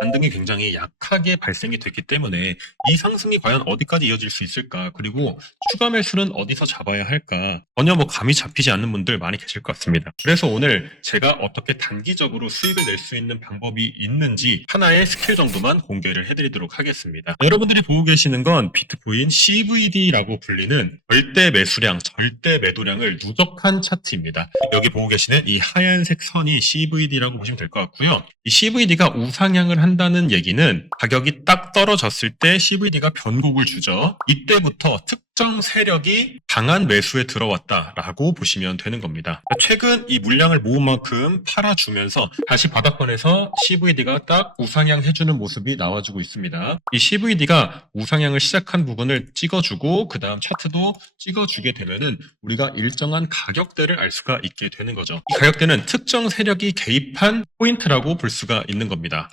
반등이 굉장히 약하게 발생이 됐기 때문에 이 상승이 과연 어디까지 이어질 수 있을까? 그리고 추가 매수는 어디서 잡아야 할까? 전혀 감이 잡히지 않는 분들 많이 계실 것 같습니다. 그래서 오늘 제가 어떻게 단기적으로 수익을 낼 수 있는 방법이 있는지 하나의 스킬 정도만 공개를 해드리도록 하겠습니다. 여러분들이 보고 계시는 건 비트코인 CVD라고 불리는 절대 매수량, 절대 매도량을 누적한 차트입니다. 여기 보고 계시는 이 하얀색 선이 CVD라고 보시면 될 것 같고요. 이 CVD가 우상향을 한다는 얘기는 가격이 딱 떨어졌을 때 CVD가 변곡을 주죠. 이때부터 특정 세력이 강한 매수에 들어왔다라고 보시면 되는 겁니다. 최근 이 물량을 모은 만큼 팔아주면서 다시 바닥권에서 CVD가 딱 우상향 해주는 모습이 나와주고 있습니다. 이 CVD가 우상향을 시작한 부분을 찍어주고 그 다음 차트도 찍어주게 되면은 우리가 일정한 가격대를 알 수가 있게 되는 거죠. 이 가격대는 특정 세력이 개입한 포인트라고 볼 수가 있는 겁니다.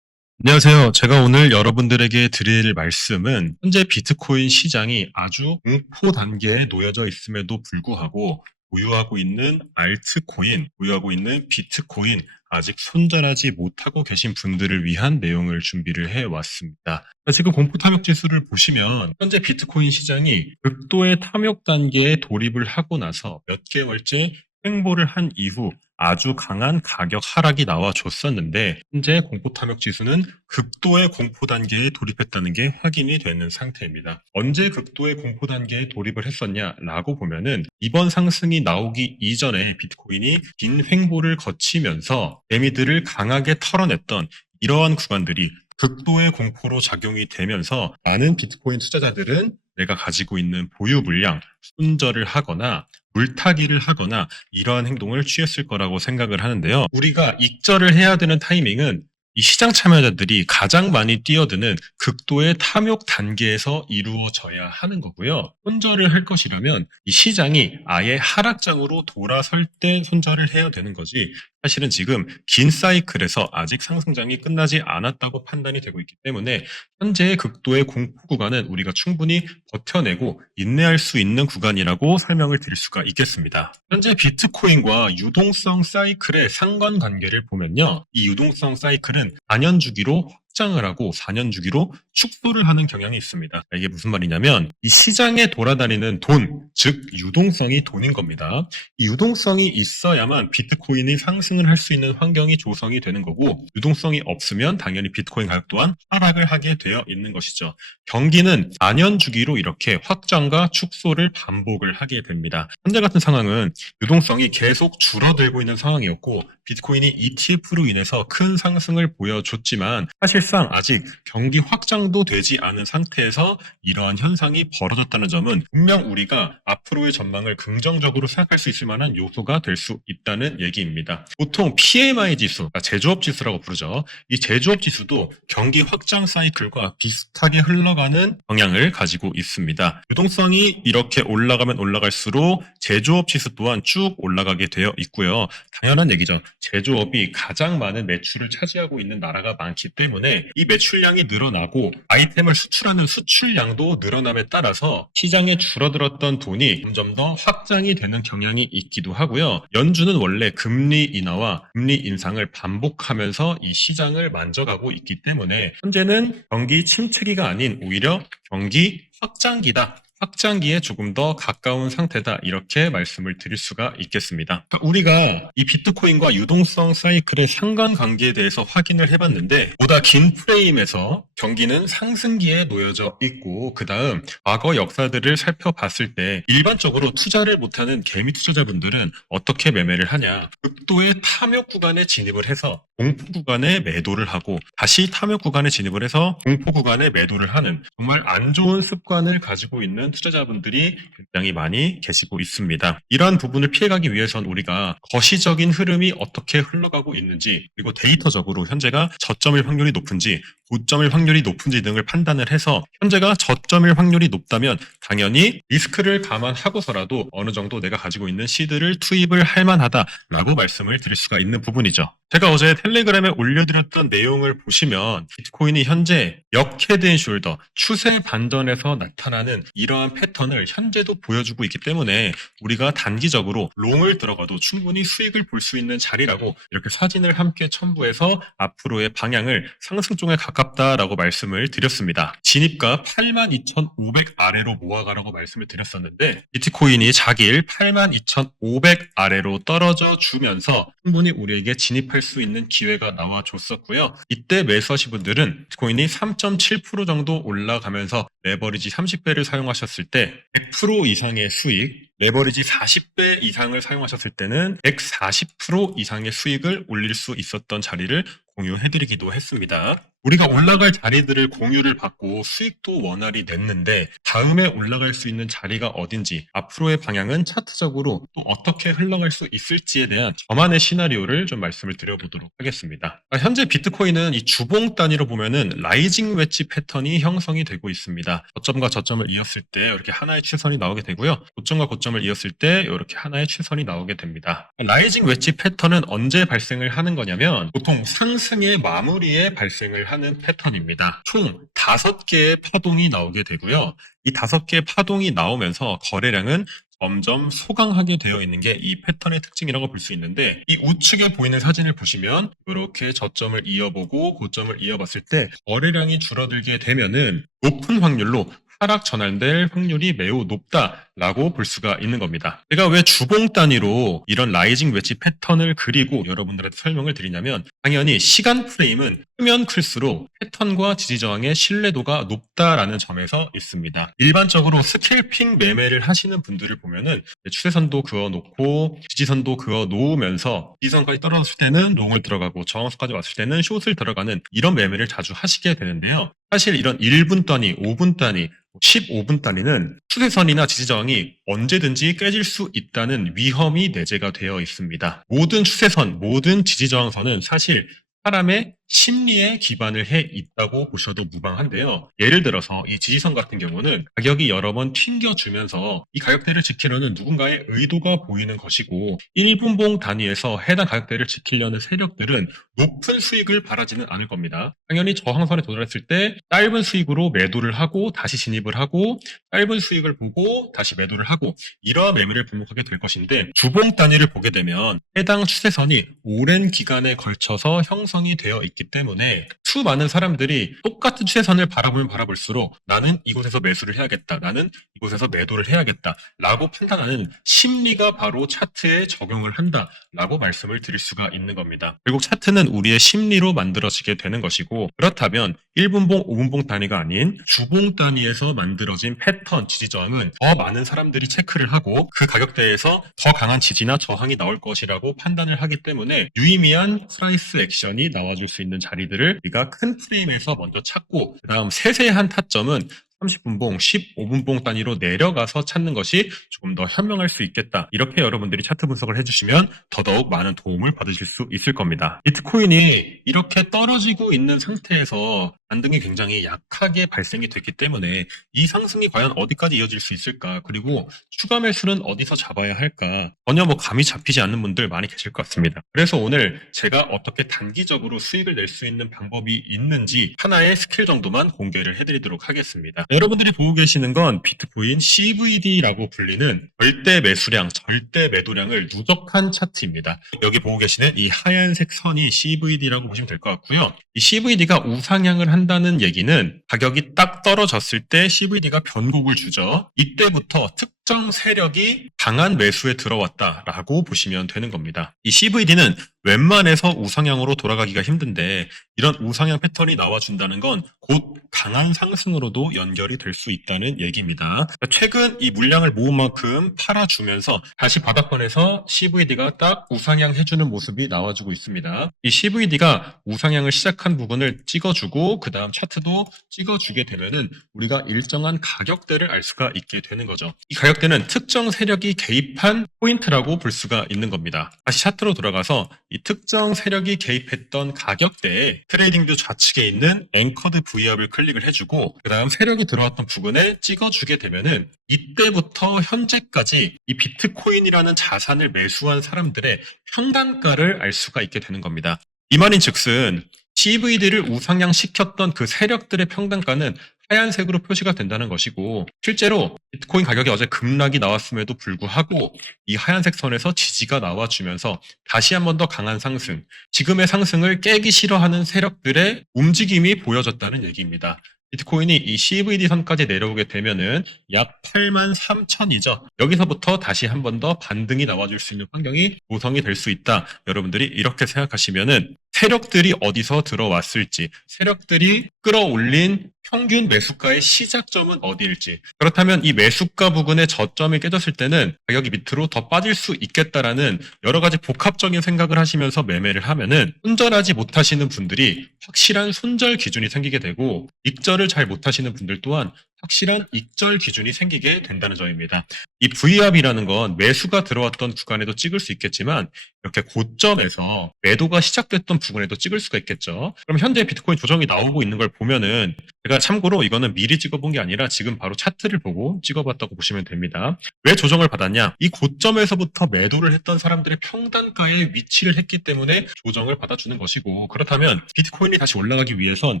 안녕하세요. 제가 오늘 여러분들에게 드릴 말씀은 현재 비트코인 시장이 아주 공포 단계에 놓여져 있음에도 불구하고 보유하고 있는 알트코인, 보유하고 있는 비트코인 아직 손절하지 못하고 계신 분들을 위한 내용을 준비를 해왔습니다. 지금 공포 탐욕 지수를 보시면 현재 비트코인 시장이 극도의 탐욕 단계에 돌입을 하고 나서 몇 개월째 횡보를 한 이후 아주 강한 가격 하락이 나와줬었는데 현재 공포 탐욕 지수는 극도의 공포 단계에 돌입했다는 게 확인이 되는 상태입니다. 언제 극도의 공포 단계에 돌입을 했었냐라고 보면은 이번 상승이 나오기 이전에 비트코인이 긴 횡보를 거치면서 매미들을 강하게 털어냈던 이러한 구간들이 극도의 공포로 작용이 되면서 많은 비트코인 투자자들은 내가 가지고 있는 보유 물량 손절을 하거나 물타기를 하거나 이러한 행동을 취했을 거라고 생각을 하는데요. 우리가 익절을 해야 되는 타이밍은 이 시장 참여자들이 가장 많이 뛰어드는 극도의 탐욕 단계에서 이루어져야 하는 거고요. 손절을 할 것이라면 이 시장이 아예 하락장으로 돌아설 때 손절을 해야 되는 거지. 사실은 지금 긴 사이클에서 아직 상승장이 끝나지 않았다고 판단이 되고 있기 때문에 현재의 극도의 공포 구간은 우리가 충분히 버텨내고 인내할 수 있는 구간이라고 설명을 드릴 수가 있겠습니다. 현재 비트코인과 유동성 사이클의 상관관계를 보면요. 이 유동성 사이클은 4년 주기로 확장을 하고 4년 주기로 축소를 하는 경향이 있습니다. 이게 무슨 말이냐면 이 시장에 돌아다니는 돈, 즉 유동성이 돈인 겁니다. 이 유동성이 있어야만 비트코인이 상승을 할 수 있는 환경이 조성이 되는 거고 유동성이 없으면 당연히 비트코인 가격 또한 하락을 하게 되어 있는 것이죠. 경기는 4년 주기로 이렇게 확장과 축소를 반복을 하게 됩니다. 현재 같은 상황은 유동성이 계속 줄어들고 있는 상황이었고 비트코인이 ETF로 인해서 큰 상승을 보여줬지만 사실상 아직 경기 확장도 되지 않은 상태에서 이러한 현상이 벌어졌다는 점은 분명 우리가 앞으로의 전망을 긍정적으로 생각할 수 있을 만한 요소가 될 수 있다는 얘기입니다. 보통 PMI 지수, 제조업 지수라고 부르죠. 이 제조업 지수도 경기 확장 사이클과 비슷하게 흘러가는 경향을 가지고 있습니다. 유동성이 이렇게 올라가면 올라갈수록 제조업 지수 또한 쭉 올라가게 되어 있고요. 당연한 얘기죠. 제조업이 가장 많은 매출을 차지하고 있는 나라가 많기 때문에 이 매출량이 늘어나고 아이템을 수출하는 수출량도 늘어남에 따라서 시장에 줄어들었던 돈이 점점 더 확장이 되는 경향이 있기도 하고요. 연준은 원래 금리 인하와 금리 인상을 반복하면서 이 시장을 만져가고 있기 때문에 현재는 경기 침체기가 아닌 오히려 경기 확장기다. 확장기에 조금 더 가까운 상태다 이렇게 말씀을 드릴 수가 있겠습니다. 우리가 이 비트코인과 유동성 사이클의 상관관계에 대해서 확인을 해봤는데 보다 긴 프레임에서 경기는 상승기에 놓여져 있고 그 다음 과거 역사들을 살펴봤을 때 일반적으로 투자를 못하는 개미 투자자분들은 어떻게 매매를 하냐 극도의 탐욕 구간에 진입을 해서 공포 구간에 매도를 하고 다시 탐욕 구간에 진입을 해서 공포 구간에 매도를 하는 정말 안 좋은 습관을 가지고 있는 투자자분들이 굉장히 많이 계시고 있습니다. 이러한 부분을 피해가기 위해선 우리가 거시적인 흐름이 어떻게 흘러가고 있는지 그리고 데이터적으로 현재가 저점일 확률이 높은지 고점일 확률이 높은지 등을 판단을 해서 현재가 저점일 확률이 높다면 당연히 리스크를 감안하고서라도 어느 정도 내가 가지고 있는 시드를 투입을 할 만하다라고 말씀을 드릴 수가 있는 부분이죠. 제가 어제 텔레그램에 올려드렸던 내용을 보시면 비트코인이 현재 역헤드 앤 숄더, 추세 반전에서 나타나는 이러한 패턴을 현재도 보여주고 있기 때문에 우리가 단기적으로 롱을 들어가도 충분히 수익을 볼 수 있는 자리라고 이렇게 사진을 함께 첨부해서 앞으로의 방향을 상승 쪽에 가깝다라고 말씀을 드렸습니다. 진입가 82,500 아래로 모아가라고 말씀을 드렸었는데 비트코인이 자기일 82,500 아래로 떨어져 주면서 충분히 우리에게 진입할 수 있는 기회가 나와줬었고요. 이때 매수하신 분들은 비트코인이 3.7% 정도 올라가면서 레버리지 30배를 사용하셨을 때 100% 이상의 수익, 레버리지 40배 이상을 사용하셨을 때는 140% 이상의 수익을 올릴 수 있었던 자리를 공유해드리기도 했습니다. 우리가 올라갈 자리들을 공유를 받고 수익도 원활히 냈는데 다음에 올라갈 수 있는 자리가 어딘지 앞으로의 방향은 차트적으로 또 어떻게 흘러갈 수 있을지에 대한 저만의 시나리오를 좀 말씀을 드려보도록 하겠습니다. 현재 비트코인은 이 주봉 단위로 보면은 라이징 웨지 패턴이 형성이 되고 있습니다. 저점과 저점을 이었을 때 이렇게 하나의 추세선이 나오게 되고요. 고점과 고점을 이었을 때 이렇게 하나의 추세선이 나오게 됩니다. 라이징 웨지 패턴은 언제 발생을 하는 거냐면 보통 상승의 마무리에 발생을 하는 패턴입니다. 총 5개의 파동이 나오게 되고요. 이 5개의 파동이 나오면서 거래량은 점점 소강하게 되어 있는 게 이 패턴의 특징이라고 볼 수 있는데 이 우측에 보이는 사진을 보시면 이렇게 저점을 이어보고 고점을 이어봤을 때 거래량이 줄어들게 되면은 높은 확률로 하락 전환될 확률이 매우 높다라고 볼 수가 있는 겁니다. 제가 왜 주봉 단위로 이런 라이징 웨지 패턴을 그리고 여러분들한테 설명을 드리냐면 당연히 시간 프레임은 크면 클수록 패턴과 지지저항의 신뢰도가 높다라는 점에서 있습니다. 일반적으로 스캘핑 매매를 하시는 분들을 보면은 추세선도 그어놓고 지지선도 그어놓으면서 지지선까지 떨어졌을 때는 롱을 들어가고 저항선까지 왔을 때는 숏을 들어가는 이런 매매를 자주 하시게 되는데요. 사실 이런 1분 단위, 5분 단위, 15분 단위는 추세선이나 지지저항이 언제든지 깨질 수 있다는 위험이 내재가 되어 있습니다. 모든 추세선, 모든 지지저항선은 사실 사람의 심리에 기반을 해 있다고 보셔도 무방한데요. 예를 들어서 이 지지선 같은 경우는 가격이 여러 번 튕겨주면서 이 가격대를 지키려는 누군가의 의도가 보이는 것이고 1분봉 단위에서 해당 가격대를 지키려는 세력들은 높은 수익을 바라지는 않을 겁니다. 당연히 저항선에 도달했을 때 짧은 수익으로 매도를 하고 다시 진입을 하고 짧은 수익을 보고 다시 매도를 하고 이러한 매매를 반복하게 될 것인데 주봉 단위를 보게 되면 해당 추세선이 오랜 기간에 걸쳐서 형성이 되어 있기 때문에 수많은 사람들이 똑같은 추세선을 바라보면 바라볼수록 나는 이곳에서 매수를 해야겠다. 나는 이곳에서 매도를 해야겠다. 라고 판단하는 심리가 바로 차트에 적용을 한다. 라고 말씀을 드릴 수가 있는 겁니다. 결국 차트는 우리의 심리로 만들어지게 되는 것이고 그렇다면 1분봉, 5분봉 단위가 아닌 주봉 단위에서 만들어진 패턴, 지지저항은 더 많은 사람들이 체크를 하고 그 가격대에서 더 강한 지지나 저항이 나올 것이라고 판단을 하기 때문에 유의미한 프라이스 액션이 나와줄 수 있는 자리들을 우리가 큰 프레임에서 먼저 찾고 그 다음 세세한 타점은 30분봉, 15분봉 단위로 내려가서 찾는 것이 조금 더 현명할 수 있겠다. 이렇게 여러분들이 차트 분석을 해주시면 더더욱 많은 도움을 받으실 수 있을 겁니다. 비트코인이 이렇게 떨어지고 있는 상태에서 반등이 굉장히 약하게 발생이 됐기 때문에 이 상승이 과연 어디까지 이어질 수 있을까? 그리고 추가 매수는 어디서 잡아야 할까? 전혀 감이 잡히지 않는 분들 많이 계실 것 같습니다. 그래서 오늘 제가 어떻게 단기적으로 수익을 낼 수 있는 방법이 있는지 하나의 스킬 정도만 공개를 해드리도록 하겠습니다. 여러분들이 보고 계시는 건 비트코인 CVD라고 불리는 절대 매수량, 절대 매도량을 누적한 차트입니다. 여기 보고 계시는 이 하얀색 선이 CVD라고 보시면 될 것 같고요. 이 CVD가 우상향을 한다는 얘기는 가격이 딱 떨어졌을 때 CVD가 변곡을 주죠. 이때부터 특정 세력이 강한 매수에 들어왔다라고 보시면 되는 겁니다. 이 CVD는 웬만해서 우상향으로 돌아가기가 힘든데 이런 우상향 패턴이 나와준다는 건 곧 강한 상승으로도 연결이 될 수 있다는 얘기입니다. 최근 이 물량을 모은 만큼 팔아주면서 다시 바닥권에서 CVD가 딱 우상향 해주는 모습이 나와주고 있습니다. 이 CVD가 우상향을 시작한 부분을 찍어주고 그 다음 차트도 찍어주게 되면은 우리가 일정한 가격대를 알 수가 있게 되는 거죠. 이 가격대는 특정 세력이 개입한 포인트라고 볼 수가 있는 겁니다. 다시 차트로 돌아가서 이 이 특정 세력이 개입했던 가격대에 트레이딩뷰 좌측에 있는 앵커드 V압을 클릭을 해주고 그 다음 세력이 들어왔던 부근에 찍어주게 되면은 이때부터 현재까지 이 비트코인이라는 자산을 매수한 사람들의 평단가를 알 수가 있게 되는 겁니다. 이 말인 즉슨 CVD를 우상향시켰던 그 세력들의 평단가는 하얀색으로 표시가 된다는 것이고 실제로 비트코인 가격이 어제 급락이 나왔음에도 불구하고 이 하얀색 선에서 지지가 나와주면서 다시 한 번 더 강한 상승, 지금의 상승을 깨기 싫어하는 세력들의 움직임이 보여졌다는 얘기입니다. 비트코인이 이 CVD 선까지 내려오게 되면은 약 83,000이죠. 여기서부터 다시 한 번 더 반등이 나와줄 수 있는 환경이 조성이 될 수 있다. 여러분들이 이렇게 생각하시면은 세력들이 어디서 들어왔을지, 세력들이 끌어올린 평균 매수가의 시작점은 어디일지, 그렇다면 이 매수가 부근의 저점이 깨졌을 때는 가격이 밑으로 더 빠질 수 있겠다라는 여러 가지 복합적인 생각을 하시면서 매매를 하면은 손절하지 못하시는 분들이 확실한 손절 기준이 생기게 되고 익절을 잘 못하시는 분들 또한 확실한 익절 기준이 생기게 된다는 점입니다. 이 V압이라는 건 매수가 들어왔던 구간에도 찍을 수 있겠지만 이렇게 고점에서 매도가 시작됐던 부분에도 찍을 수가 있겠죠. 그럼 현재 비트코인 조정이 나오고 있는 걸 보면은 제가 참고로 이거는 미리 찍어본 게 아니라 지금 바로 차트를 보고 찍어봤다고 보시면 됩니다. 왜 조정을 받았냐? 이 고점에서부터 매도를 했던 사람들의 평단가에 위치를 했기 때문에 조정을 받아주는 것이고 그렇다면 비트코인이 다시 올라가기 위해선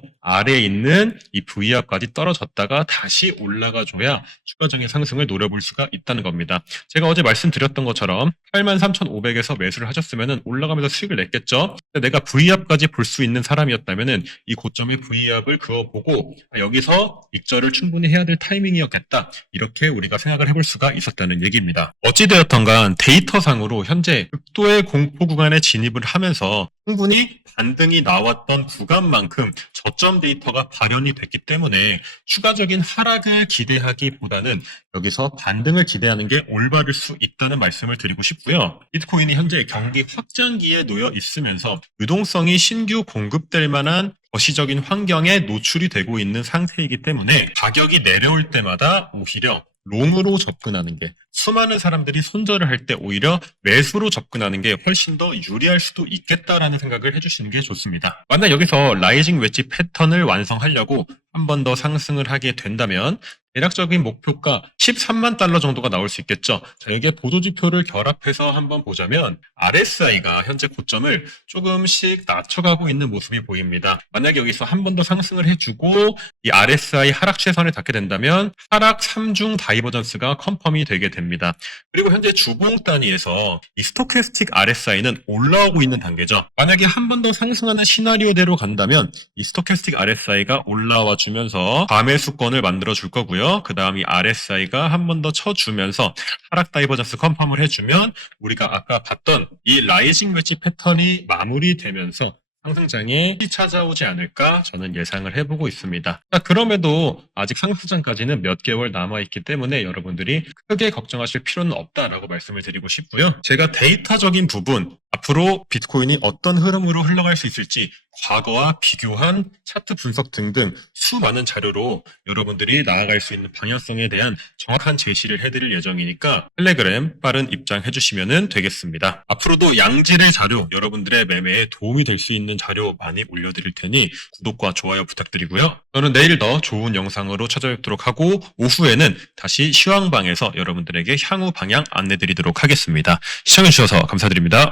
아래에 있는 이 V압까지 떨어졌다가 다시 올라가줘야 추가적인 상승을 노려볼 수가 있다는 겁니다. 제가 어제 말씀드렸던 것처럼 83,500에서 매수를 하셨으면 올라가면서 수익을 냈겠죠. 근데 내가 V압까지 볼 수 있는 사람이었다면 이 고점의 V압을 그어보고 여기서 익절을 충분히 해야 될 타이밍이었겠다. 이렇게 우리가 생각을 해볼 수가 있었다는 얘기입니다. 어찌되었던 간 데이터상으로 현재 극도의 공포 구간에 진입을 하면서 충분히 반등이 나왔던 구간만큼 저점 데이터가 발현이 됐기 때문에 추가적인 하락을 기대하기보다는 여기서 반등을 기대하는 게 올바를 수 있다는 말씀을 드리고 싶고요. 비트코인이 현재 경기 확장기에 놓여 있으면서 유동성이 신규 공급될 만한 거시적인 환경에 노출이 되고 있는 상태이기 때문에 가격이 내려올 때마다 오히려 롱으로 접근하는 게 수많은 사람들이 손절을 할 때 오히려 매수로 접근하는 게 훨씬 더 유리할 수도 있겠다라는 생각을 해주시는 게 좋습니다. 만약 여기서 라이징 웨지 패턴을 완성하려고 한 번 더 상승을 하게 된다면 대략적인 목표가 13만 달러 정도가 나올 수 있겠죠. 자, 여기에 보조지표를 결합해서 한번 보자면 RSI가 현재 고점을 조금씩 낮춰가고 있는 모습이 보입니다. 만약에 여기서 한 번 더 상승을 해주고 이 RSI 하락 최선을 닿게 된다면 하락 3중 다이버전스가 컨펌이 되게 됩니다. 그리고 현재 주봉 단위에서 이 스토캐스틱 RSI는 올라오고 있는 단계죠. 만약에 한 번 더 상승하는 시나리오대로 간다면 이 스토캐스틱 RSI가 올라와 주면서 과매수권을 만들어 줄 거고요. 그 다음 이 RSI가 한 번 더 쳐주면서 하락 다이버전스 컨펌을 해주면 우리가 아까 봤던 이 라이징 웨지 패턴이 마무리되면서 상승장에 찾아오지 않을까 저는 예상을 해보고 있습니다. 그럼에도 아직 상승장까지는 몇 개월 남아있기 때문에 여러분들이 크게 걱정하실 필요는 없다라고 말씀을 드리고 싶고요. 제가 데이터적인 부분 앞으로 비트코인이 어떤 흐름으로 흘러갈 수 있을지 과거와 비교한 차트 분석 등등 수많은 자료로 여러분들이 나아갈 수 있는 방향성에 대한 정확한 제시를 해드릴 예정이니까 텔레그램 빠른 입장해 주시면 되겠습니다. 앞으로도 양질의 자료, 여러분들의 매매에 도움이 될 수 있는 자료 많이 올려드릴 테니 구독과 좋아요 부탁드리고요. 저는 내일 더 좋은 영상으로 찾아뵙도록 하고 오후에는 다시 시황방에서 여러분들에게 향후 방향 안내드리도록 하겠습니다. 시청해주셔서 감사드립니다.